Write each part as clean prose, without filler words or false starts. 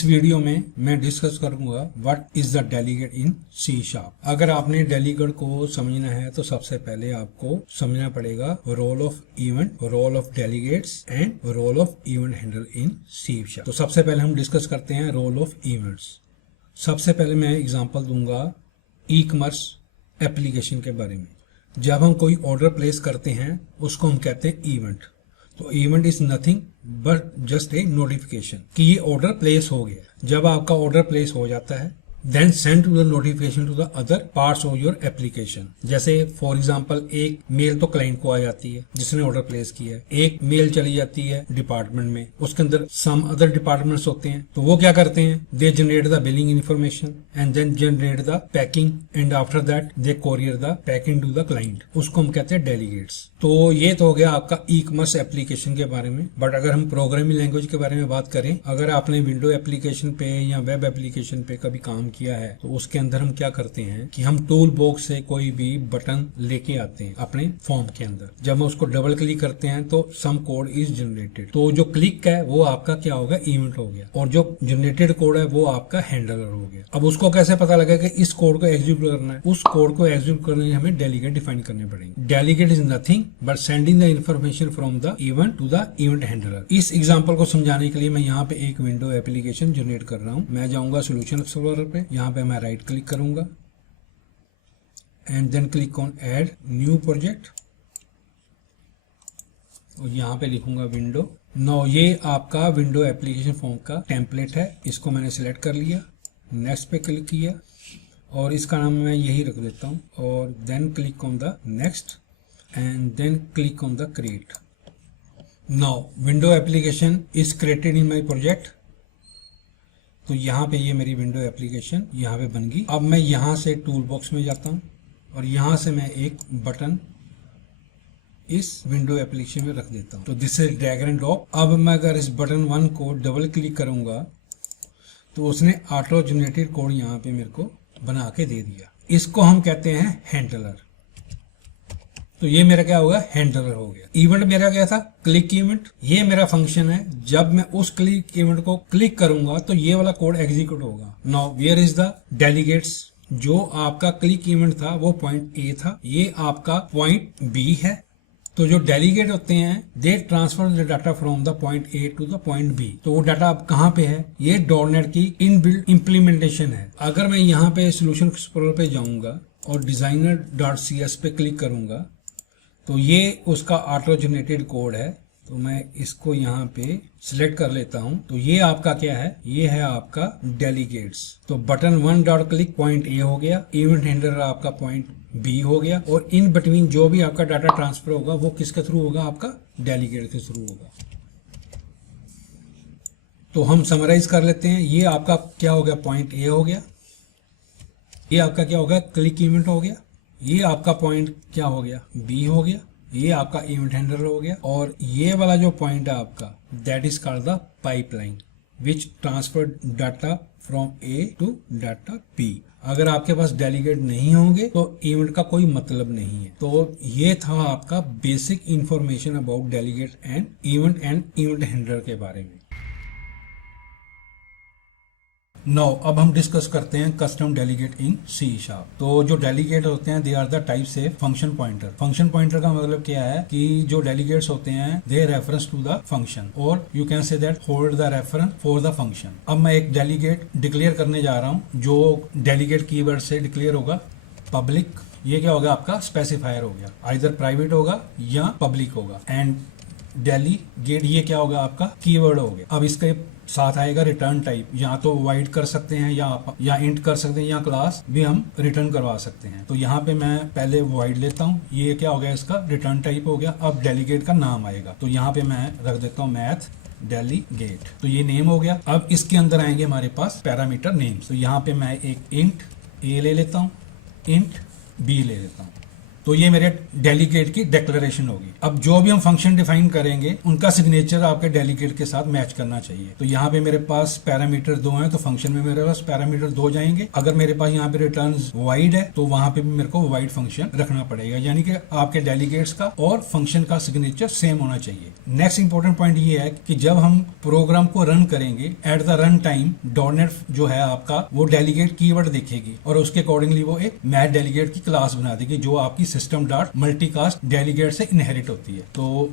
इस वीडियो में मैं डिस्कस करूंगा what is the delegate in C sharp. अगर आपने डेलीगेट को समझना है तो सबसे पहले आपको समझना पड़ेगा role of event, role of delegates and role of event handle in C sharp. तो सबसे पहले हम डिस्कस करते हैं रोल ऑफ इवेंट्स। सबसे पहले मैं एग्जांपल दूंगा ई कॉमर्स एप्लीकेशन के बारे में। जब हम कोई ऑर्डर प्लेस करते हैं उसको हम कहते हैं इवेंट। तो event is nothing but just a notification कि ये ऑर्डर प्लेस हो गया। जब आपका ऑर्डर प्लेस हो जाता है then send to the notification to the other parts of your application. जैसे फॉर एग्जांपल एक मेल तो क्लाइंट को आ जाती है जिसने ऑर्डर प्लेस किया है, एक मेल चली जाती है डिपार्टमेंट में, उसके अंदर सम अदर डिपार्टमेंट्स होते हैं। तो वो क्या करते हैं, they generate the billing information and then generate the packing and after that they courier the packing to the client. उसको हम कहते हैं डेलीगेट्स। तो ये तो हो गया आपका ई कॉमर्स एप्लीकेशन के बारे में। बट अगर हम प्रोग्रामिंग लैंग्वेज के बारे में बात करें, अगर आपने विंडो एप्लीकेशन पे या वेब एप्लीकेशन पे कभी काम किया है तो उसके अंदर हम क्या करते हैं कि हम टूल बॉक्स से कोई भी बटन लेके आते हैं अपने फॉर्म के अंदर। जब हम उसको डबल क्लिक करते हैं तो सम कोड इज जनरेटेड। तो जो क्लिक है वो आपका क्या होगा, इवेंट हो गया, और जो जनरेटेड कोड है वो आपका हैंडलर हो गया। अब उसको कैसे पता लगा कि इस कोड को एग्जीक्यूट करना है, उस कोड को एग्जीक्यूट करने के लिए हमें डेलीगेट डिफाइन करने पड़ेंगे। Delegate is nothing but sending the information from the event to the event handler. इस एग्जांपल को समझाने के लिए मैं यहाँ पे एक विंडो एप्लीकेशन जनरेट कर रहा हूँ। मैं जाऊंगा सोल्यूशन एक्सप्लोरर पे, यहाँ पे मैं राइट क्लिक करूंगा and then click on add new project और यहाँ पे लिखूंगा विंडो। नो ये आपका विंडो एप्लीकेशन फॉर्म का टेम्पलेट है, इसको मैंने सिलेक्ट कर लिया, नेक्स्ट पे क्लिक किया और इसका नाम मैं यही रख देता हूँ और then click on the next and then click on the create. Now window application is created in my project. तो यहाँ पे ये मेरी विंडो एप्लीकेशन यहाँ पे बन गई। अब मैं यहाँ से टूल बॉक्स में जाता हूँ और यहाँ से मैं एक बटन इस विंडो एप्लीकेशन में रख देता हूँ। तो this is drag and drop. अब मैं अगर इस बटन 1 को डबल क्लिक करूंगा तो उसने ऑटो जनरेटेड कोड यहाँ पे मेरे को बना के दे दिया। इसको हम कहते हैं हैंडलर। तो ये मेरा क्या होगा, हैंडलर हो गया। इवेंट मेरा क्या था, क्लिक इवेंट। ये मेरा फंक्शन है, जब मैं उस क्लिक इवेंट को क्लिक करूंगा तो ये वाला कोड एग्जीक्यूट होगा। Now where is the delegates. जो आपका क्लिक इवेंट था वो पॉइंट ए था, ये आपका पॉइंट बी है। तो जो डेलीगेट होते हैं they transfer the data from the point A to the point B. तो वो डाटा अब कहाँ पे है, ये डॉटनेट की इनबिल्ट इम्प्लीमेंटेशन है। अगर मैं यहाँ पे सोल्यूशन एक्सप्लोरर पे जाऊंगा और designer.cs पे क्लिक करूंगा तो ये उसका ऑटो जनरेटेड कोड है। तो मैं इसको यहाँ पे सिलेक्ट कर लेता हूँ। तो ये आपका क्या है, ये है आपका डेलीगेट्स। तो button 1 dot click point A हो गया, इवेंट हैंडलर आपका पॉइंट बी हो गया, और इन बिटवीन जो भी आपका डाटा ट्रांसफर होगा वो किसके थ्रू होगा, आपका डेलीगेट के थ्रू होगा। तो हम समराइज कर लेते हैं। ये आपका क्या हो गया, पॉइंट ए हो गया, ये आपका क्या हो गया, क्लिक इवेंट हो गया, ये आपका पॉइंट क्या हो गया, बी हो गया, ये आपका इवेंट हैंडलर हो गया, और ये वाला जो पॉइंट है आपका that is called the pipeline which transfer data from A to data B. अगर आपके पास डेलीगेट नहीं होंगे तो इवेंट का कोई मतलब नहीं है। तो ये था आपका basic information about delegate and event handler के बारे में। नो अब हम डिस्कस करते हैं custom delegate in C sharp. तो जो डेलीगेट होते हैं दे आर द टाइप से फंक्शन पॉइंटर। फंक्शन पॉइंटर का मतलब क्या है कि जो डेलीगेट्स होते हैं दे रेफरेंस टू द फंक्शन, और you can say that hold the reference for the function. अब मैं एक डेलीगेट डिक्लेयर करने जा रहा हूँ जो डेलीगेट कीवर्ड से डिक्लेयर होगा पब्लिक। ये क्या होगा, आपका स्पेसिफायर हो गया, आइदर प्राइवेट होगा या पब्लिक होगा। एंड डेलीगेट ये क्या होगा, आपका कीवर्ड हो गया। अब इसके साथ आएगा रिटर्न टाइप, या तो वाइड कर सकते हैं या इंट कर सकते हैं, या क्लास भी हम रिटर्न करवा सकते हैं। तो यहाँ पे मैं पहले वाइड लेता हूँ, ये क्या हो गया, इसका रिटर्न टाइप हो गया। अब डेलीगेट का नाम आएगा, तो यहाँ पे मैं रख देता हूँ मैथ डेलीगेट। तो ये नेम हो गया। अब इसके अंदर आएंगे हमारे पास पैरामीटर नेम्स। तो यहाँ पे मैं एक इंट ए ले लेता हूँ, इंट बी ले लेता हूँ। तो ये मेरे डेलीगेट की डिक्लेरेशन होगी। अब जो भी हम फंक्शन डिफाइन करेंगे उनका सिग्नेचर आपके डेलीगेट के साथ मैच करना चाहिए। तो यहाँ पे मेरे पास पैरामीटर 2 हैं, तो फंक्शन में मेरे पास पैरामीटर 2 जाएंगे। अगर मेरे पास यहाँ पे रिटर्न वाइड है तो वहां पे भी मेरे को वाइड फंक्शन रखना पड़ेगा, यानी कि आपके डेलीगेट्स का और फंक्शन का सिग्नेचर सेम होना चाहिए। नेक्स्ट इंपॉर्टेंट पॉइंट ये है कि जब हम प्रोग्राम को रन करेंगे at the run time dot net जो है आपका वो डेलीगेट कीवर्ड देखेगी और उसके अकॉर्डिंगली वो एक मैथ डेलीगेट की क्लास बना देगी जो आपकी सिस्टम डॉट मल्टीकास्ट डेलीगेट से इनहेरिट होती है। तो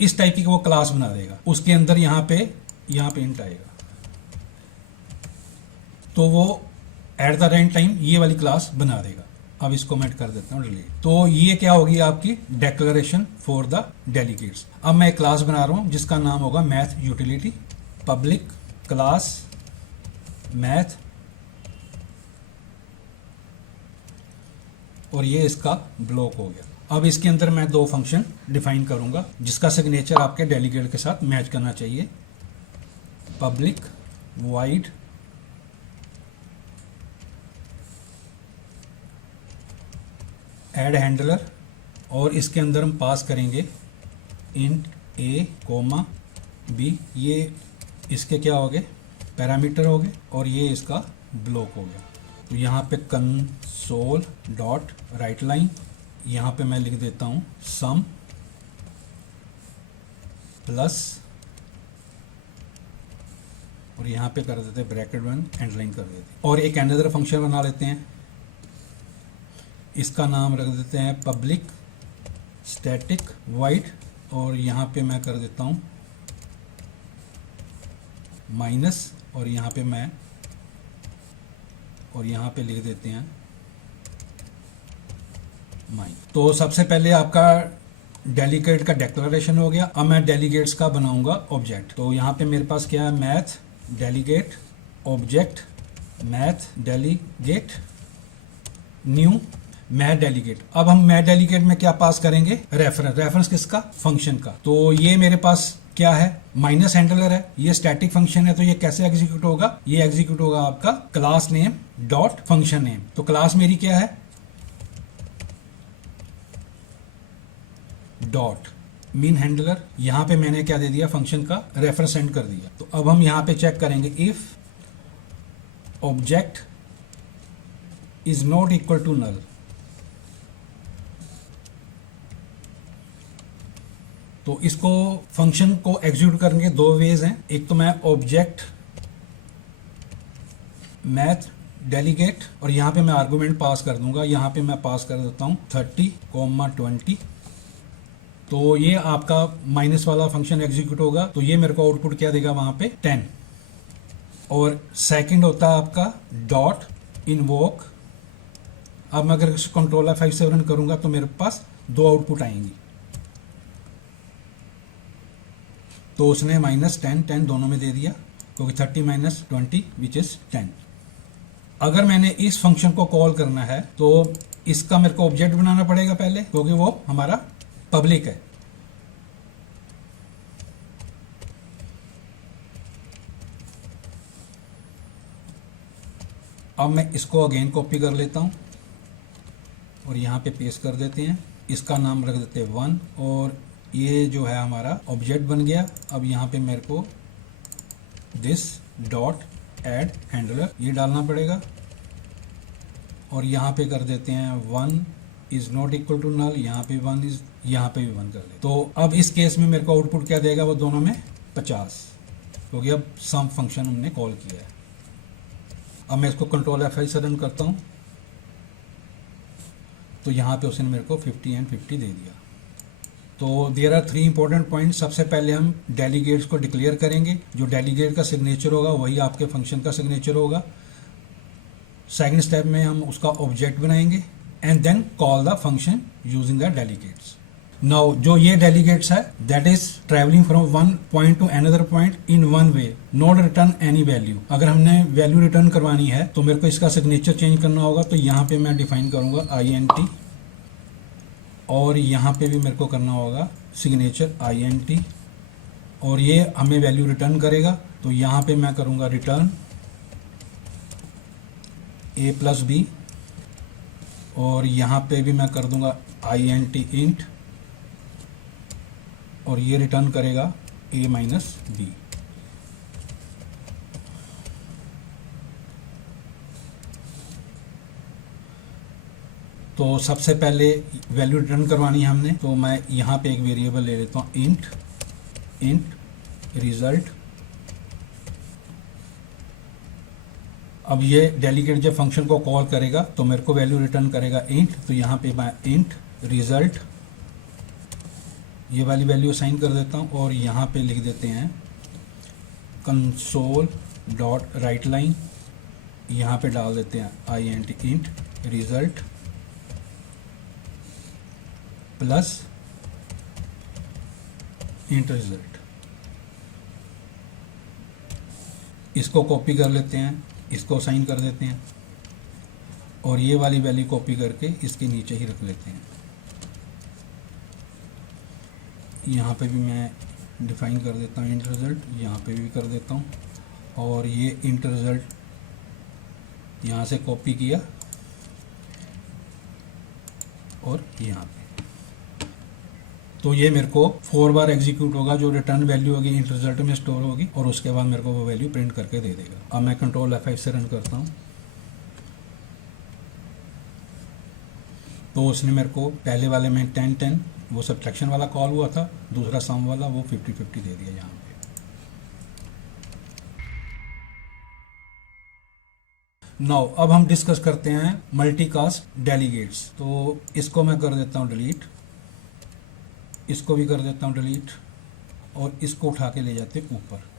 इस टाइप की वो क्लास बना देगा। उसके अंदर यहाँ पे इंट आएगा, तो वो एट द रन टाइम ये वाली क्लास बना देगा। अब इसको मैं कर देता हूँ डिलीट। तो ये क्या होगी आपकी डेक्लेरेशन फॉर द डेलीगेट्स। अब मैं एक क्लास बना रहा हूँ जिसका नाम होगा math utility, public class math, और ये इसका ब्लॉक हो गया। अब इसके अंदर मैं 2 फंक्शन डिफाइन करूंगा जिसका सिग्नेचर आपके डेलीगेट के साथ मैच करना चाहिए। पब्लिक वाइड ऐड हैंडलर, और इसके अंदर हम पास करेंगे इंट a कोमा b। ये इसके क्या हो गए पैरामीटर हो गए और ये इसका ब्लॉक हो गया। तो यहाँ पे कंसोल डॉट राइट लाइन, यहाँ पे मैं लिख देता हूँ सम प्लस, और यहाँ पे कर देते ब्रैकेट वन एंड लाइन कर देते, और एक अनदर फंक्शन बना लेते हैं। इसका नाम रख देते हैं पब्लिक स्टैटिक वाइड, और यहाँ पे मैं कर देता हूँ माइनस, और यहाँ पे लिख देते हैं माइन। तो सबसे पहले आपका डेलीगेट का डेक्लेरेशन हो गया। अब मैं डेलीगेट्स का बनाऊंगा ऑब्जेक्ट। तो यहाँ पे मेरे पास क्या है math delegate object math delegate new math delegate. अब हम मैथ डेलीगेट में क्या पास करेंगे रेफरेंस किसका फंक्शन का। तो ये मेरे पास क्या है माइनस हैंडलर है, ये स्टैटिक फंक्शन है। तो ये कैसे एग्जीक्यूट होगा, ये एग्जीक्यूट होगा आपका class name dot function name. तो क्लास मेरी क्या है डॉट मीन हैंडलर, यहां पे मैंने क्या दे दिया फंक्शन का रेफरेंस सेंड कर दिया। तो अब हम यहां पे चेक करेंगे if object is not equal to null. तो इसको फंक्शन को एग्जीक्यूट करने के 2 वेज हैं। एक तो मैं ऑब्जेक्ट मैथ डेलीगेट, और यहाँ पे मैं आर्गुमेंट पास कर दूंगा। यहाँ पे मैं पास कर देता हूँ 30,20। तो ये आपका माइनस वाला फंक्शन एग्जीक्यूट होगा। तो ये मेरे को आउटपुट क्या देगा वहां पे 10। और सेकंड होता है आपका डॉट इनवोक। अब मैं अगर कंट्रोल F5 से रन करूंगा तो मेरे पास 2 आउटपुट आएंगी। तो उसने -10 दोनों में दे दिया, क्योंकि 30 - 20 विच इज 10। अगर मैंने इस फंक्शन को कॉल करना है तो इसका मेरे को ऑब्जेक्ट बनाना पड़ेगा पहले, क्योंकि वो हमारा पब्लिक है। अब मैं इसको अगेन कॉपी कर लेता हूं और यहां पे पेस्ट कर देते हैं। इसका नाम रख देते हैं 1, और ये जो है हमारा ऑब्जेक्ट बन गया। अब यहाँ पे मेरे को दिस डॉट ऐड हैंडलर ये डालना पड़ेगा, और यहाँ पे कर देते हैं 1 is not equal to null. यहाँ पे 1 इज, यहाँ पे भी 1 कर दे। तो अब इस केस में मेरे को आउटपुट क्या देगा, वो दोनों में 50, क्योंकि अब सम फंक्शन हमने कॉल किया है। अब मैं इसको कंट्रोल F5 से रन करता हूँ, तो यहाँ पे उसने मेरे को 50 and 50 दे दिया। तो देयर आर 3 इंपॉर्टेंट पॉइंट। सबसे पहले हम डेलीगेट्स को डिक्लेयर करेंगे। जो डेलीगेट का सिग्नेचर होगा वही आपके फंक्शन का सिग्नेचर होगा। सेकंड स्टेप में हम उसका ऑब्जेक्ट बनाएंगे and then call the function using the delegates. Now जो ये डेलीगेट्स है that is travelling from one point to another point in one way, not return any value. अगर हमने वैल्यू रिटर्न करवानी है तो मेरे को इसका सिग्नेचर चेंज करना होगा। तो यहाँ पे मैं डिफाइन करूंगा INT, और यहाँ पे भी मेरे को करना होगा सिग्नेचर INT, और ये हमें वैल्यू रिटर्न करेगा। तो यहाँ पे मैं करूँगा रिटर्न A + B, और यहाँ पे भी मैं कर दूंगा int int और ये रिटर्न करेगा a माइनस बी। तो सबसे पहले वैल्यू रिटर्न करवानी है हमने, तो मैं यहाँ पे एक वेरिएबल ले लेता हूँ int रिजल्ट। अब ये डेलीगेट जब फंक्शन को कॉल करेगा तो मेरे को वैल्यू रिटर्न करेगा int, तो यहाँ पे मैं int रिजल्ट ये वाली वैल्यू असाइन कर देता हूँ और यहाँ पे लिख देते हैं कंसोल डॉट राइट लाइन, यहाँ पे डाल देते हैं int result plus int result. इसको कॉपी कर लेते हैं, इसको असाइन कर देते हैं और ये वाली वैल्यू कॉपी करके इसके नीचे ही रख लेते हैं। यहाँ पे भी मैं डिफाइन कर देता हूँ int रिजल्ट, यहाँ पे भी कर देता हूँ और ये int रिजल्ट यहाँ से कॉपी किया और यहाँ पे, तो ये मेरे को 4 बार एग्जीक्यूट होगा। जो रिटर्न वैल्यू होगी int रिजल्ट में स्टोर होगी और उसके बाद मेरे को वो वैल्यू प्रिंट करके दे देगा। अब मैं कंट्रोल F5 से रन करता हूँ तो उसने मेरे को पहले वाले में 10-10 वो सब्ट्रैक्शन वाला कॉल हुआ था, दूसरा सम वाला वो 50-50 दे दिया यहाँ पे। नाउ अब हम डिस्कस करते हैं मल्टीकास्ट डेलीगेट्स। तो इसको मैं कर देता हूँ डिलीट, इसको भी कर देता हूँ डिलीट और इसको उठा के ले जाते ऊपर।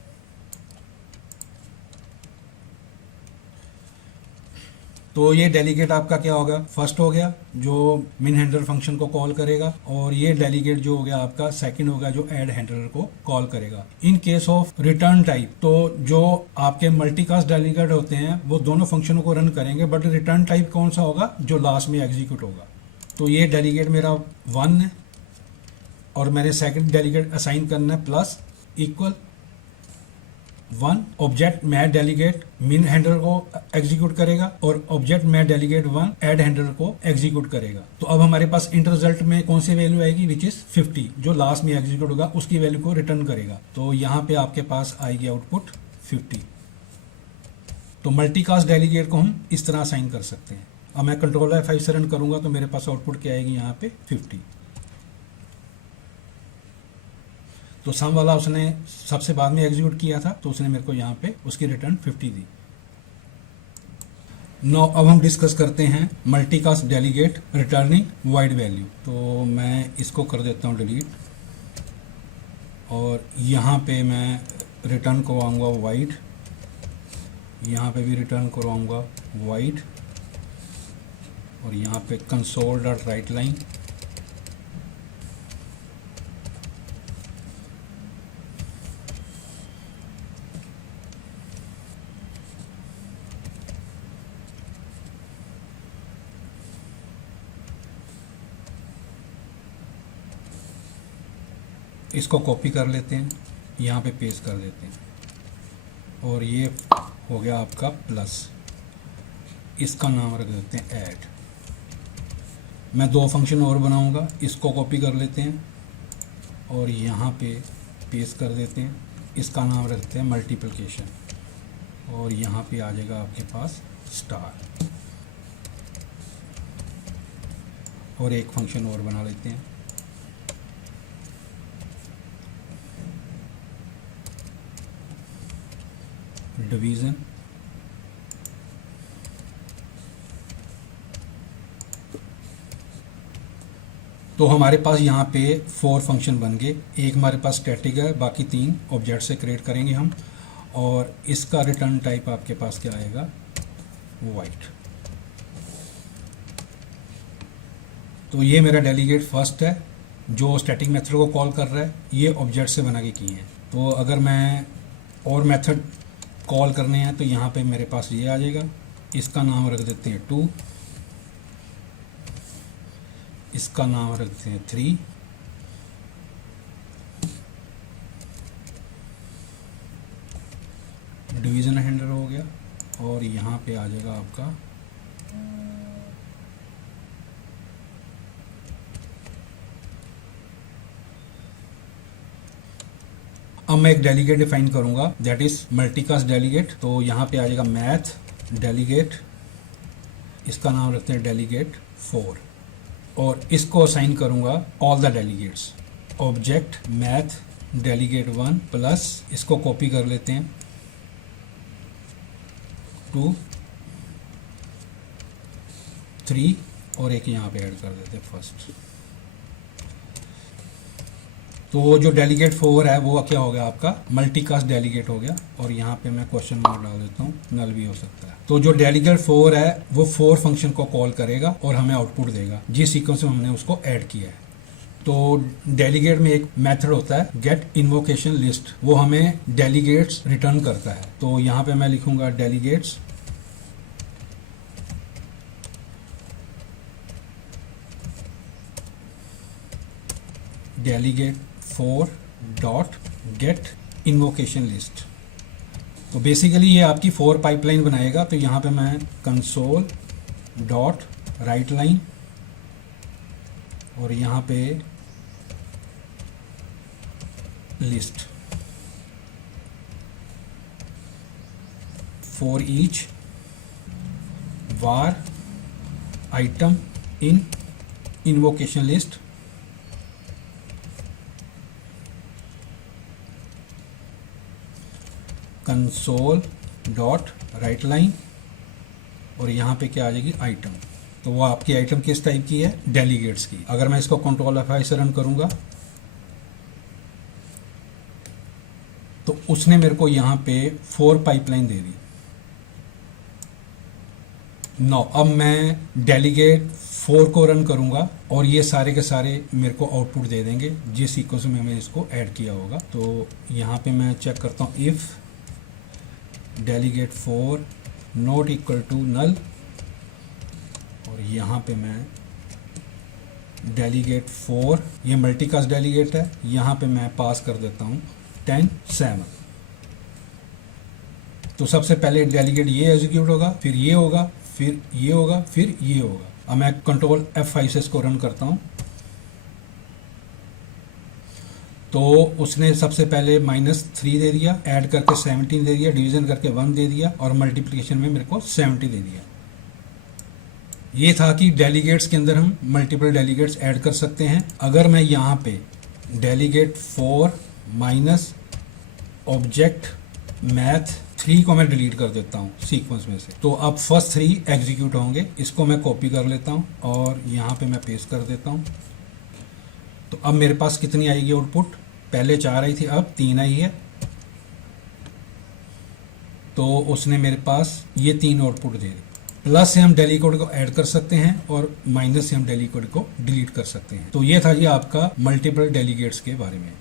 तो ये डेलीगेट आपका क्या होगा, फर्स्ट हो गया जो मिन हैंडलर फंक्शन को कॉल करेगा और ये डेलीगेट जो हो गया आपका सेकंड होगा जो ऐड हैंडलर को कॉल करेगा। In case of return type तो जो आपके मल्टीकास्ट डेलीगेट होते हैं वो दोनों फंक्शनों को रन करेंगे, बट रिटर्न टाइप कौन सा होगा, जो लास्ट में एग्जीक्यूट होगा। तो ये डेलीगेट मेरा 1 है और मैंने सेकंड डेलीगेट असाइन करना है plus equal 1। Object mad delegate मिन हैंडलर को एग्जीक्यूट करेगा और object mad delegate 1 add handler को एग्जीक्यूट करेगा। तो अब हमारे पास इंट रिजल्ट में कौन सी वैल्यू आएगी, विच इज 50, जो लास्ट में एग्जीक्यूट होगा उसकी वैल्यू को रिटर्न करेगा। तो यहाँ पे आपके पास आएगी आउटपुट 50। तो मल्टीकास्ट डेलीगेट को हम इस तरह असाइन कर सकते हैं। अब मैं कंट्रोल F5 से रन करूंगा तो मेरे पास आउटपुट क्या आएगी यहाँ पे 50। तो सम वाला उसने सबसे बाद में एग्जीक्यूट किया था तो उसने मेरे को यहाँ पे उसकी रिटर्न 50 दी। नो अब हम डिस्कस करते हैं multicast delegate returning wide value. तो मैं इसको कर देता हूँ डिलीट और यहाँ पे मैं रिटर्न करवाऊँगा वाइड, यहाँ पे भी रिटर्न करवाऊँगा वाइड और यहाँ पे कंसोल डॉट राइट लाइन इसको कॉपी कर लेते हैं, यहाँ पे पेस्ट कर देते हैं और ये हो गया आपका प्लस। इसका नाम रख देते हैं ऐड। मैं 2 फंक्शन और बनाऊंगा, इसको कॉपी कर लेते हैं और यहाँ पे पेस्ट कर देते हैं। इसका नाम रखते हैं मल्टीप्लिकेशन और यहाँ पे आ जाएगा आपके पास स्टार। और एक फंक्शन और बना लेते हैं, डिवीज़न। तो हमारे पास यहाँ पे 4 फंक्शन बन गए। एक हमारे पास स्टैटिक है, बाकी 3 ऑब्जेक्ट से क्रिएट करेंगे हम। और इसका रिटर्न टाइप आपके पास क्या आएगा, वाइट। तो ये मेरा डेलीगेट फर्स्ट है जो स्टैटिक मेथड को कॉल कर रहा है, ये ऑब्जेक्ट से बना के किए हैं। तो अगर मैं और मेथड कॉल करने हैं तो यहाँ पे मेरे पास ये आ जाएगा। इसका नाम रख देते हैं 2, इसका नाम रखते हैं 3, डिवीज़न हैंडलर हो गया और यहाँ पे आ जाएगा आपका अब मैं एक डेलीगेट डिफाइन करूंगा, दैट इज मल्टीकास्ट डेलीगेट। तो यहाँ पे आ जाएगा मैथ डेलीगेट, इसका नाम रखते हैं डेलीगेट 4, और इसको असाइन करूंगा all the delegates, object math delegate 1 plus, इसको कॉपी कर लेते हैं 2 3 और एक यहाँ पे ऐड कर देते हैं फर्स्ट। तो जो डेलीगेट 4 है वो क्या हो गया आपका मल्टीकास्ट डेलीगेट हो गया, और यहाँ पे मैं क्वेश्चन मार्क डाल देता हूँ, नल भी हो सकता है। तो जो डेलीगेट 4 है वो 4 फंक्शन को कॉल करेगा और हमें आउटपुट देगा जिस सीक्वेंस में हमने उसको ऐड किया है। तो डेलीगेट में एक मेथड होता है गेट इन्वोकेशन लिस्ट, वो हमें डेलीगेट्स रिटर्न करता है। तो यहाँ पे मैं लिखूंगा delegates delegate 4 dot gate invocation list. तो बेसिकली ये आपकी 4 पाइपलाइन बनाएगा। तो यहाँ पे मैं कंसोल डॉट राइट लाइन और यहाँ पे list for each var item in invocation list console dot right line और यहाँ पे क्या आ जाएगी आइटम। तो वो आपकी आइटम किस टाइप की है डेलीगेट्स की। अगर मैं इसको कंट्रोल F5 से रन करूंगा तो उसने मेरे को यहाँ पे 4 पाइपलाइन दे दी। नो अब मैं डेलीगेट 4 को रन करूंगा और ये सारे के सारे मेरे को आउटपुट दे देंगे जिस सीक्वेंस में मैंने इसको ऐड किया होगा। तो यहाँ पे मैं चेक करता हूँ if delegate 4 not equal to null, और यहाँ पे मैं डेलीगेट 4 ये मल्टीकास्ट डेलीगेट है, यहाँ पे मैं पास कर देता हूँ 10 7। तो सबसे पहले डेलीगेट ये एग्जीक्यूट होगा, फिर ये होगा, फिर ये होगा, फिर ये होगा। अब मैं कंट्रोल F5 से इसको रन करता हूँ तो उसने सबसे पहले -3 दे दिया, ऐड करके 17 दे दिया, डिवीजन करके 1 दे दिया और मल्टीप्लिकेशन में मेरे को 70 दे दिया। ये था कि डेलीगेट्स के अंदर हम मल्टीपल डेलीगेट्स ऐड कर सकते हैं। अगर मैं यहाँ पे डेलीगेट 4 माइनस ऑब्जेक्ट मैथ 3 को मैं डिलीट कर देता हूँ सीक्वेंस में से, तो अब फर्स्ट 3 एग्जीक्यूट होंगे। इसको मैं कॉपी कर लेता हूँ और यहाँ पे मैं पेस्ट कर देता हूँ। तो अब मेरे पास कितनी आएगी आउटपुट, पहले 4 आई थी अब 3 आई है। तो उसने मेरे पास ये 3 आउटपुट दे दी। प्लस से हम डेलीकोड को ऐड कर सकते हैं और माइनस से हम डेलीकोड को डिलीट कर सकते हैं। तो ये था जी आपका मल्टीपल डेलीगेट्स के बारे में।